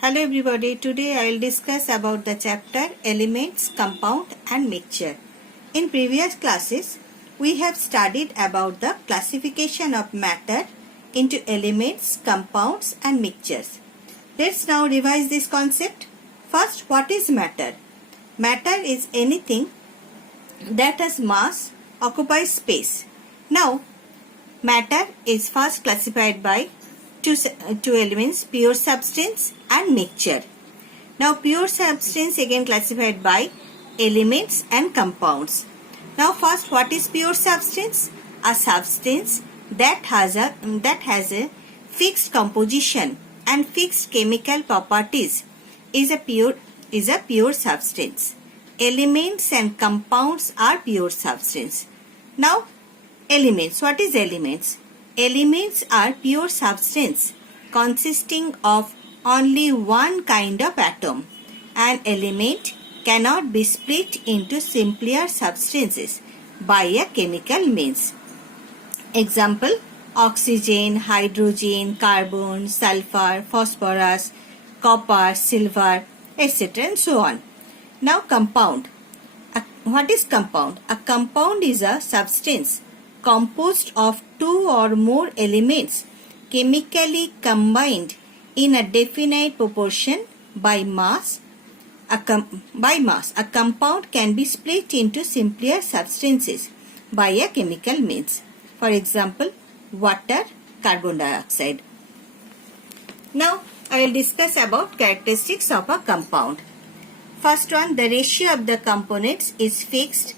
Hello everybody, today I will discuss about the chapter Elements, Compound and Mixture. In previous classes, we have studied about the classification of matter into elements, compounds and mixtures. Let's now revise this concept. First, what is matter? Matter is anything that has mass, occupies space. Now, matter is first classified by two elements, pure substance and mixture. Now pure substance again classified by elements and compounds. Now first, what is pure substance? A substance that has a fixed composition and fixed chemical properties is a pure substance. Elements and compounds are pure substance. Now elements. What is elements? Elements are pure substance consisting of only one kind of atom. An element cannot be split into simpler substances by a chemical means. Example: oxygen, hydrogen, carbon, sulfur, phosphorus, copper, silver, etc. and so on. Now compound. What is compound? A compound is a substance composed of two or more elements chemically combined in a definite proportion by mass. A compound can be split into simpler substances by a chemical means. For example, water, carbon dioxide. Now I will discuss about characteristics of a compound. First one, the ratio of the components is fixed.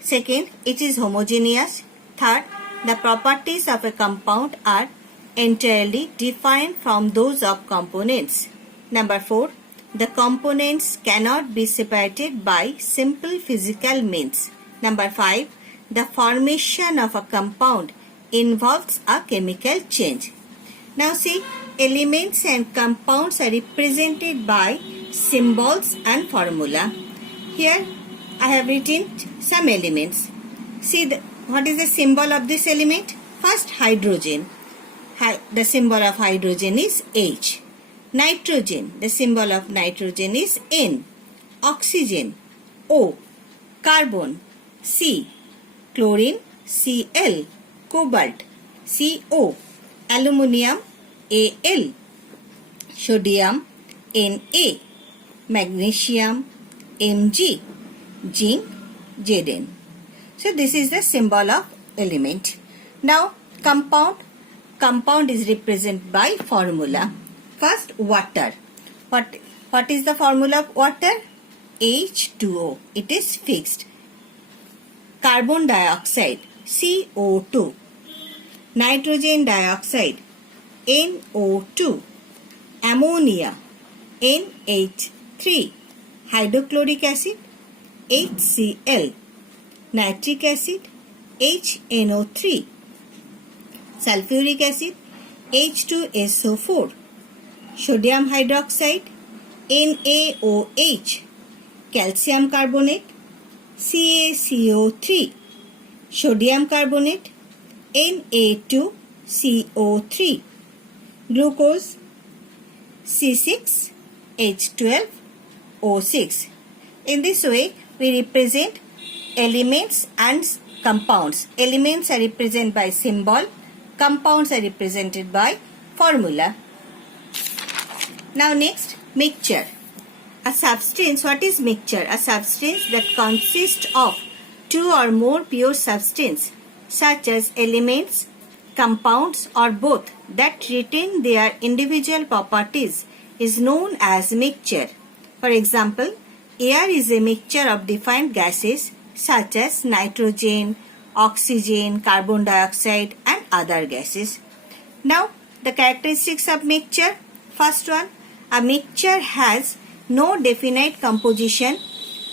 Second, it is homogeneous. Third, the properties of a compound are entirely different from those of components. Number 4, the components cannot be separated by simple physical means. Number 5, the formation of a compound involves a chemical change. Now see, elements and compounds are represented by symbols and formula. Here I have written some elements. See what is the symbol of this element? First, hydrogen. The symbol of hydrogen is H. Nitrogen. The symbol of nitrogen is N. Oxygen, O. Carbon, C. Chlorine, Cl. Cobalt, Co. Aluminium, Al. Sodium, Na. Magnesium, Mg. Zinc, Zn. So this is the symbol of element. Now compound. Compound is represented by formula. First, water. What is the formula of water? H2O. It is fixed. Carbon dioxide, CO2. Nitrogen dioxide, NO2. Ammonia, NH3. Hydrochloric acid, HCl. Nitric acid, HNO3. Sulfuric acid, H2SO4. Sodium hydroxide, NaOH. Calcium carbonate, CaCO3. Sodium carbonate, Na2CO3. Glucose, C6H12O6. In this way, we represent elements and compounds. Elements are represented by symbol. Compounds are represented by formula. Now next, mixture. A substance. What is mixture? A substance that consists of two or more pure substances such as elements, compounds or both that retain their individual properties is known as mixture. For example, air is a mixture of defined gases such as nitrogen, oxygen, carbon dioxide and other gases. Now the characteristics of mixture. First one, a mixture has no definite composition.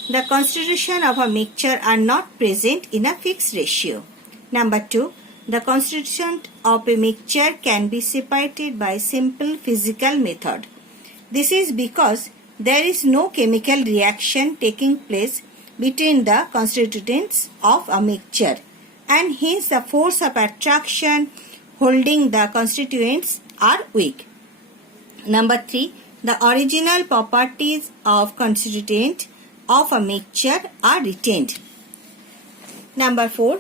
The constitution of a mixture are not present in a fixed ratio. Number 2, the constitution of a mixture can be separated by simple physical method. This is because there is no chemical reaction taking place between the constituents of a mixture, and hence the force of attraction holding the constituents are weak. Number 3, The original properties of constituent of a mixture are retained. Number 4.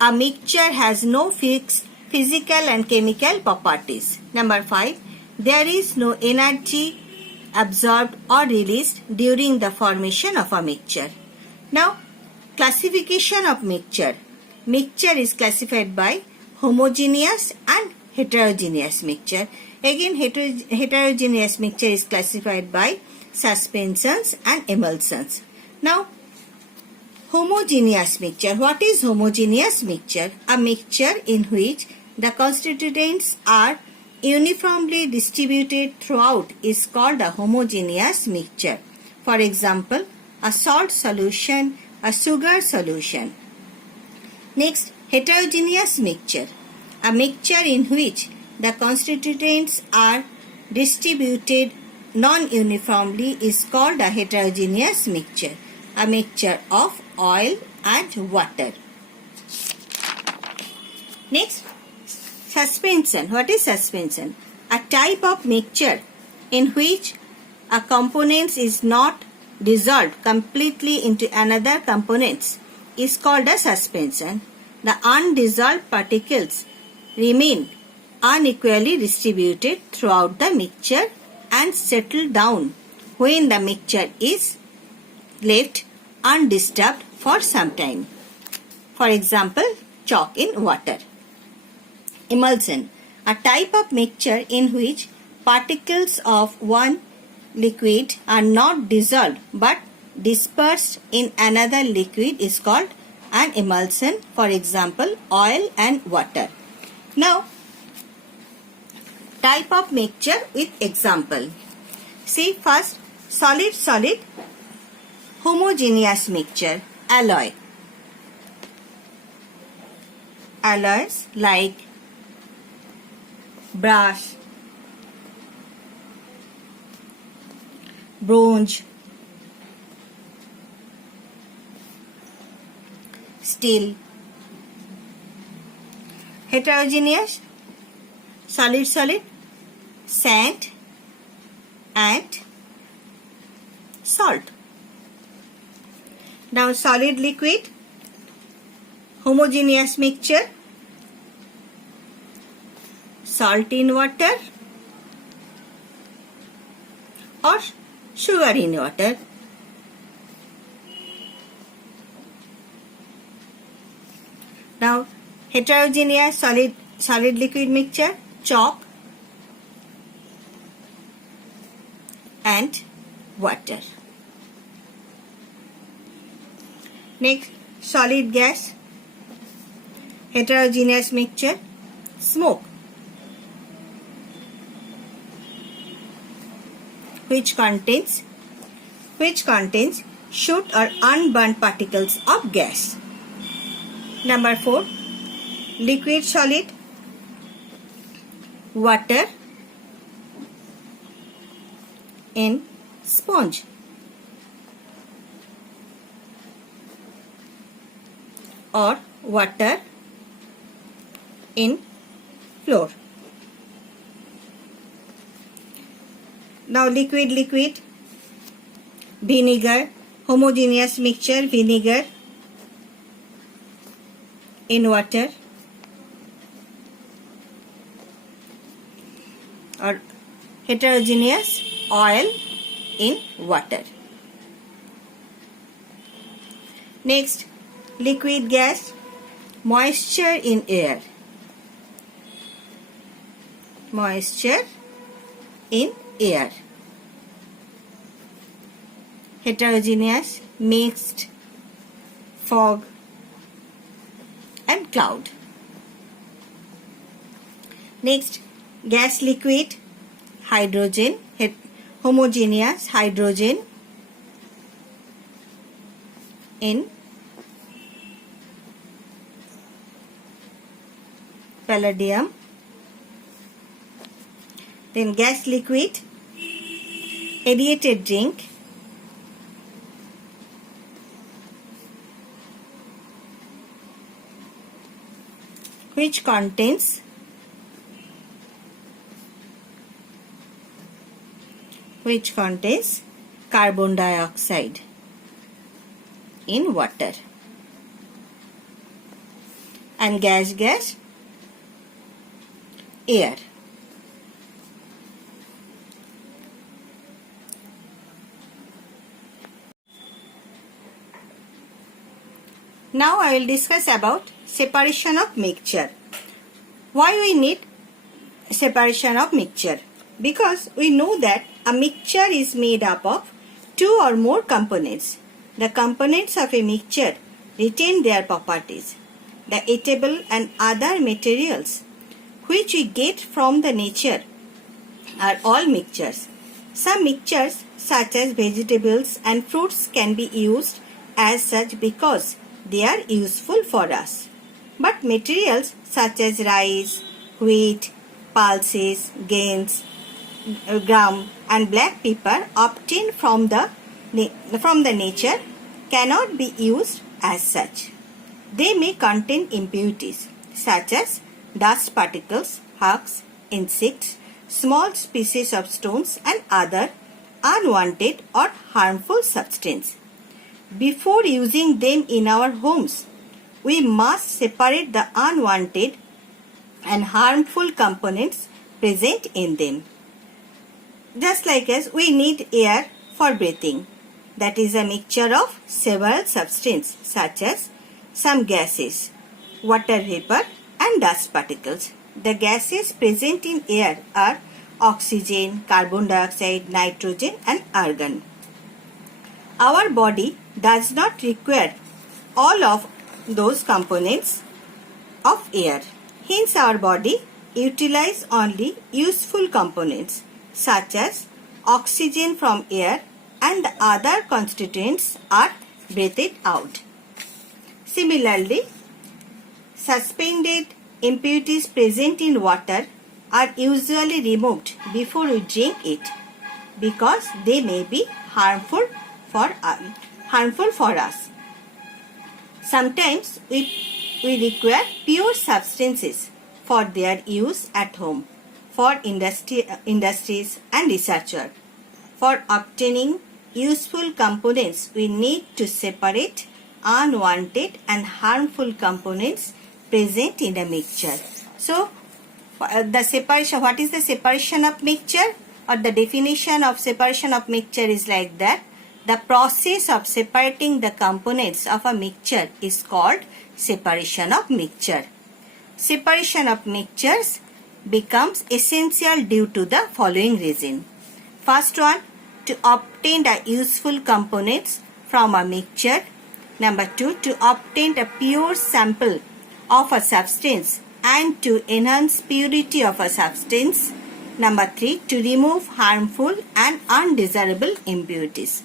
A mixture has no fixed physical and chemical properties. Number 5. There is no energy absorbed or released during the formation of a mixture. Now, classification of mixture. Mixture is classified by homogeneous and heterogeneous mixture. Again, heterogeneous mixture is classified by suspensions and emulsions. Now, homogeneous mixture. What is homogeneous mixture? A mixture in which the constituents are uniformly distributed throughout is called a homogeneous mixture. For example, a salt solution, a sugar solution. Next, heterogeneous mixture. A mixture in which the constituents are distributed non-uniformly is called a heterogeneous mixture. A mixture of oil and water. Next, suspension. What is suspension? A type of mixture in which a component is not dissolved completely into another component is called a suspension. The undissolved particles remain unequally distributed throughout the mixture and settle down when the mixture is left undisturbed for some time. For example, chalk in water. Emulsion. A type of mixture in which particles of one liquid are not dissolved but dispersed in another liquid is called an emulsion. For example, oil and water. Now, type of mixture with example. See first, solid-solid homogeneous mixture, alloy. Alloys like brass, bronze, steel. Heterogeneous, solid-solid, sand and salt. Now, solid liquid, homogeneous mixture, salt in water or sugar in water. Now, heterogeneous solid liquid mixture, chalk and water. Next, solid gas, heterogeneous mixture, smoke, which contains shoot or unburnt particles of gas. Number 4, liquid solid, water in sponge. Or water in flour. Now, liquid, vinegar, homogeneous mixture, vinegar in water or heterogeneous oil in water. Next, liquid gas, moisture in air. Moisture in air. Heterogeneous, mixed, fog and cloud. Next, gas liquid, hydrogen, homogeneous hydrogen in palladium. Then gas liquid, aerated drink, which contains which contains carbon dioxide in water, and gas air. Now I will discuss about separation of mixture. Why we need separation of mixture? Because we know that a mixture is made up of two or more components. The components of a mixture retain their properties. The eatable and other materials which we get from the nature are all mixtures. Some mixtures such as vegetables and fruits can be used as such because they are useful for us. But materials such as rice, wheat, pulses, grains, gram and black pepper obtained from the nature cannot be used as such. They may contain impurities such as dust particles, husks, insects, small species of stones and other unwanted or harmful substances. Before using them in our homes, we must separate the unwanted and harmful components present in them. Just like as we need air for breathing, that is a mixture of several substances such as some gases, water vapor and dust particles. The gases present in air are oxygen, carbon dioxide, nitrogen and argon. Our body does not require all of those components of air. Hence our body utilizes only useful components such as oxygen from air and the other constituents are breathed out. Similarly, suspended impurities present in water are usually removed before we drink it because they may be harmful for us. Sometimes we require pure substances for their use at home, for industries and researchers. For obtaining useful components, we need to separate unwanted and harmful components present in a mixture. So, the separation, what is the separation of mixture? Or the definition of separation of mixture is like that. The process of separating the components of a mixture is called separation of mixture. Separation of mixtures becomes essential due to the following reason. First one, to obtain the useful components from a mixture. Number two, to obtain a pure sample of a substance and to enhance purity of a substance. Number three, to remove harmful and undesirable impurities.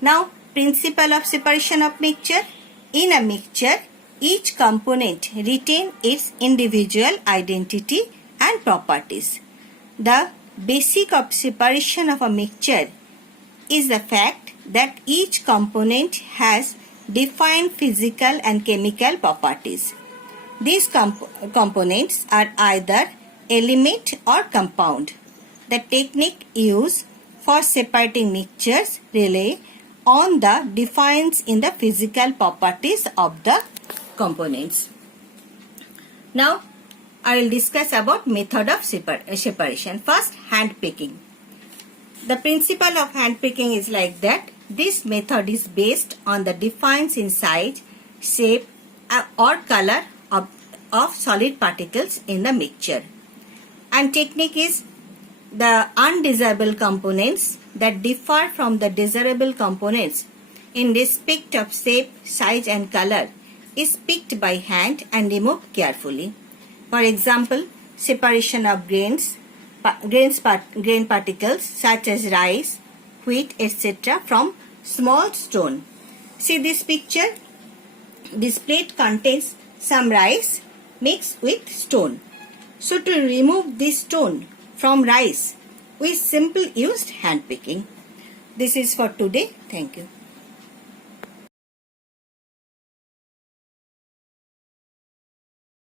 Now, principle of separation of mixture. In a mixture, each component retains its individual identity and properties. The basic of separation of a mixture is the fact that each component has defined physical and chemical properties. These components are either element or compound. The technique used for separating mixtures rely on the difference in the physical properties of the components. Now, I will discuss about method of separation. First, hand picking. The principle of hand picking is like that. This method is based on the difference in size, shape or color of solid particles in the mixture. And technique is the undesirable components that differ from the desirable components in respect of shape, size and color is picked by hand and removed carefully. For example, separation of grain particles such as rice, wheat, etc. from small stone. See this picture. This plate contains some rice mixed with stone. So to remove this stone from rice, we simply used hand picking. This is for today. Thank you.